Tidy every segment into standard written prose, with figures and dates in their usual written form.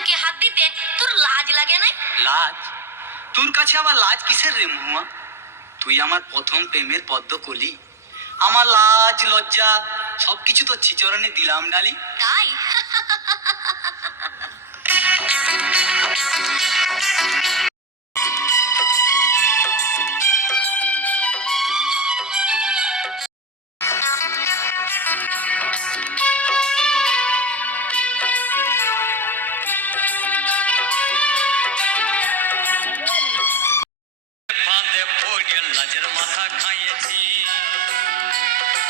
বুকে হাত দিতে তোর লাজ লাগে না? লাজ? তোর কাছে আবার লাজ কিসের রে মহুয়া? তুই আমার প্রথম প্রেমের পদ্ম কলি। আমার লাজ লজ্জা সবকিছু তো চিচরণে দিলাম ডালি। তাই? ফাঁদে পড়ে লাজের মাথা খাইয়েছি,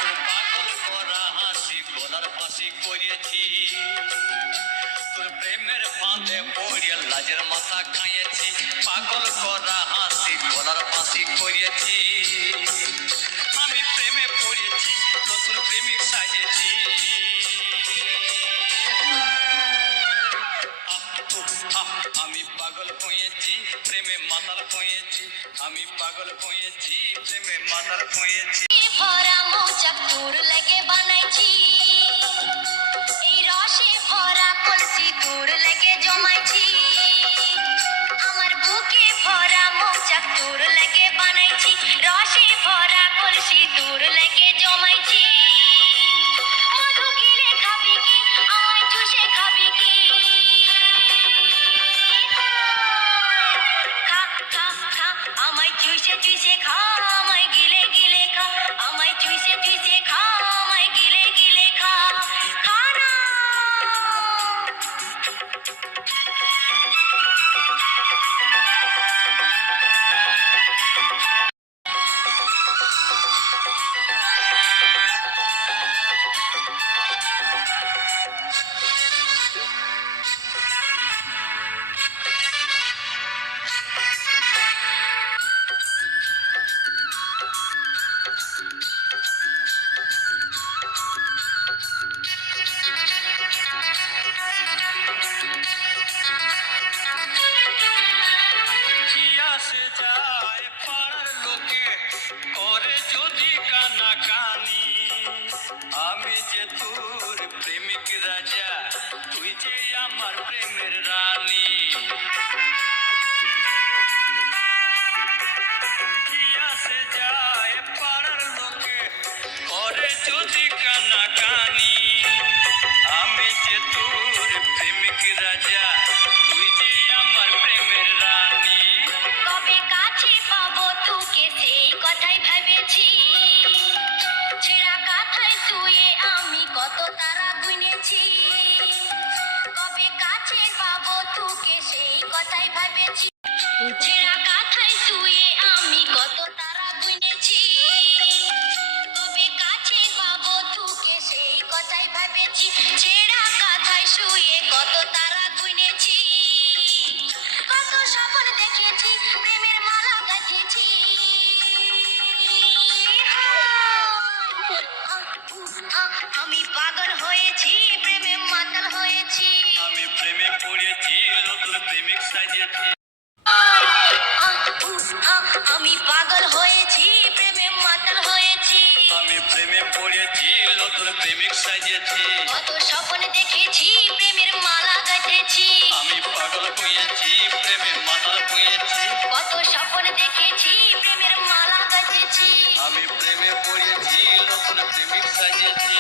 তোর পাগল করা হাসি গলার ফাঁসি করিয়েছি। তোর প্রেমের ফাঁদে পড়ে লাজের মাথা খাইয়েছি, পাগল করা হাসি গলার ফাঁসি করিয়েছি। আমি প্রেমে পড়েছি, নতুন প্রেমিক সাজেছি। আমি পাগল হয়েছি, প্রেমে মাতাল হয়েছি। আমি পাগল হয়েছি, প্রেমে মাতাল হয়েছি। ভরা মৌচাক তোর লাগে বানাইছি, এই রসে ভরা কলসি তোর লাগে জমাইছি। আমার বুকে ভরা মৌচাক তোর লাগে বানাইছি, রসে ভরা কলসি তোর লাগে জমাইছি। মধু গিলে খাবি কি, আমায় চুষে খাবি কি? খা খা খা, আমায় চুষে চুষে খা, আমায় গিলে গিলে খা, আমায় চুষে চুষে খা, আমায় গিলে গিলে খা। খা না। কি আসে যায় পাড়ার লোকে করে যদি কানাকানি, আমি যে তোর প্রেমিক রাজা, তুই যে আমার প্রেমের রানী। কি আসে যায় পাড়ার লোকে করে যদি কানাকানি, আমি যে তোর প্রেমিক রাজা, তুই যে আমার প্রেমের রানী। কবে কাছে পাবো তোকে সেই কথাই ভেবেছি, ছেঁড়া কাঁথায় শুয়ে আমি কত তারা গুনেছি। কবে কাছে পাবো তোকে সেই কথাই ভেবেছি, ছেঁড়া কাঁথায় শুয়ে আমি কত তারা গুনেছি। কবে কাছে পাবো তোকে সেই কথাই ভেবেছি, ছেঁড়া কাঁথায় শুয়ে কত তারা গুনেছি। কত স্বপ্ন দেখেছি, প্রেমের মালা গাঁথেছি। আমি পাগল হয়েছি, প্রেমে মাতাল হয়েছি। আমি প্রেমে পড়েছি, নতুন প্রেমিক সাজিয়েছি। আমি পাগল হয়েছি, প্রেমে মাতাল হয়েছি। আমি প্রেমে পড়েছি, নতুন প্রেমিক সাজিয়েছি। কত স্বপ্ন দেখেছি, প্রেমের মালা গাঁথেছি। আমি পাগল হয়েছি, প্রেমে মাতাল হয়েছি। কত স্বপ্ন দেখেছি, প্রেমের মালা গাঁথেছি। আমি প্রেমে পড়েছি, নতুন প্রেমিক সাজিয়েছি।